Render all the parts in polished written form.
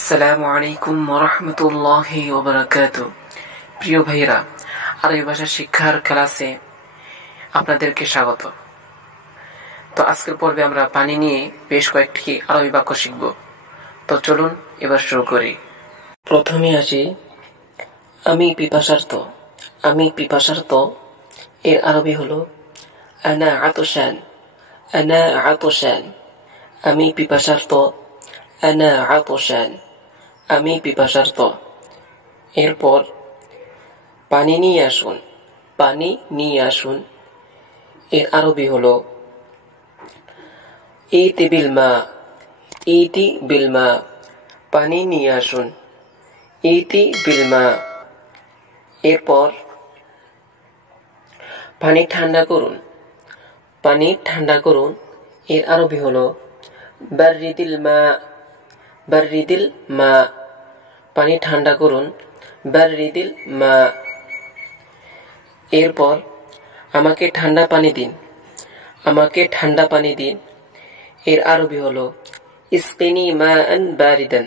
আসসালামু আলাইকুম ওয়া রাহমাতুল্লাহি ওয়া বারাকাতুহু। প্রিয় ভাইরা, আরবি ভাষা শিক্ষার ক্লাসে আপনাদেরকে স্বাগত। তো আজকের পর্বে আমরা পানি নিয়ে বেশ কয়েকটি আরবি বাক্য শিখব। তো চলুন এবার শুরু করি। প্রথমে আসি আমি পিপাসার্ত। আমি পিপাসার্ত এর আরবি হলো আনা আতশান। আনা আতশান। আমি পিপাসার্ত। আনা আতশান। আমি পিপাসার্ত। এরপর পানি নিয়ে আসুন। পানি নিয়ে আসুন এর আরবি হলো ইতি বিল মা। ইতি বিল মা। পানি নিয়ে আসুন। ইতি বিল মা। এরপর পানি ঠান্ডা করুন। পানি ঠান্ডা করুন এর আরবি হলো বাররিদিল মা। বাররিদিল মা। পানি ঠান্ডা করুন। বাররিদিল মা। এরপর আমাকে ঠান্ডা পানি দিন। আমাকে ঠান্ডা পানি দিন এর আরবি হলো ইসকিনি মাআন বারিদান।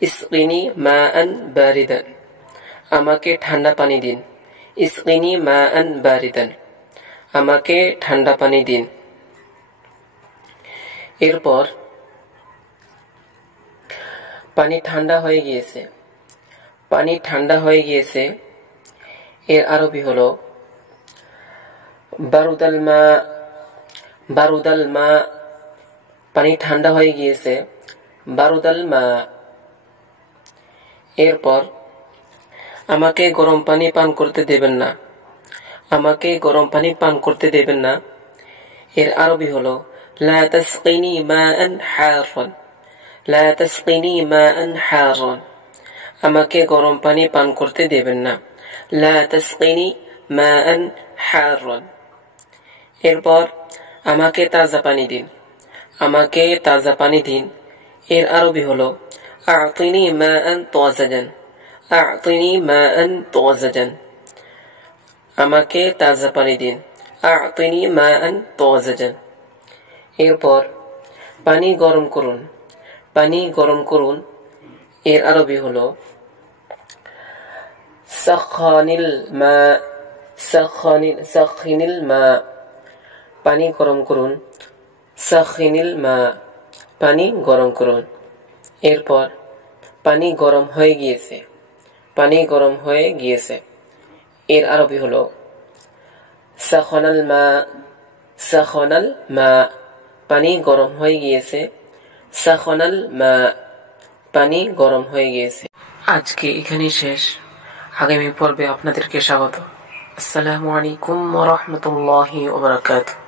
ইসকিনি মাআন বারিদান। আমাকে ঠান্ডা পানি দিন। ইসকিনি মাআন বারিদান। আমাকে ঠান্ডা পানি দিন। এরপর পানি ঠান্ডা হয়ে গিয়েছে। পানি ঠান্ডা হয়ে গিয়েছে এর আরবি হলো বারুদাল মা। বারুদাল মা। পানি ঠান্ডা হয়ে গিয়েছে। বারুদাল মা। এরপর আমাকে গরম পানি পান করতে দেবেন না। আমাকে গরম পানি পান করতে দেবেন না এর আরবি হলো লা তাসকিনি মাআন হারান। লা তাসকিনি মাআন হারান। আমাকে গরম পানি পান করতে দেবেন না। লা তাসকিনি মাআন হারান। এরপর আমাকে তাজা পানি দিন। আমাকে তাজা পানি দিন এর আরবি হলো আ'তিনি মাআন তাজাজান। আ'তিনি মাআন তাজাজান। আমাকে তাজা পানি দিন। আ'তিনি মাআন তাজাজান। এরপর পানি গরম করুন। পানি গরম করুন এর আরবি হলো সাখানিল মা। সাখিনিল মা। পানি গরম করুন। সাখিনিল মা। পানি গরম করুন। এরপর পানি গরম হয়ে গিয়েছে। পানি গরম হয়ে গিয়েছে এর আরবি হলো সাখানাল মা। সাখানাল মা। পানি গরম হয়ে গিয়েছে। সাখানাল মা। পানি গরম হয়ে গিয়েছে। আজকে এখানেই শেষ। আগামী পর্বে আপনাদেরকে স্বাগত। আসসালামু আলাইকুম ওয়া রাহমাতুল্লাহি ওয়া বারাকাতুহু।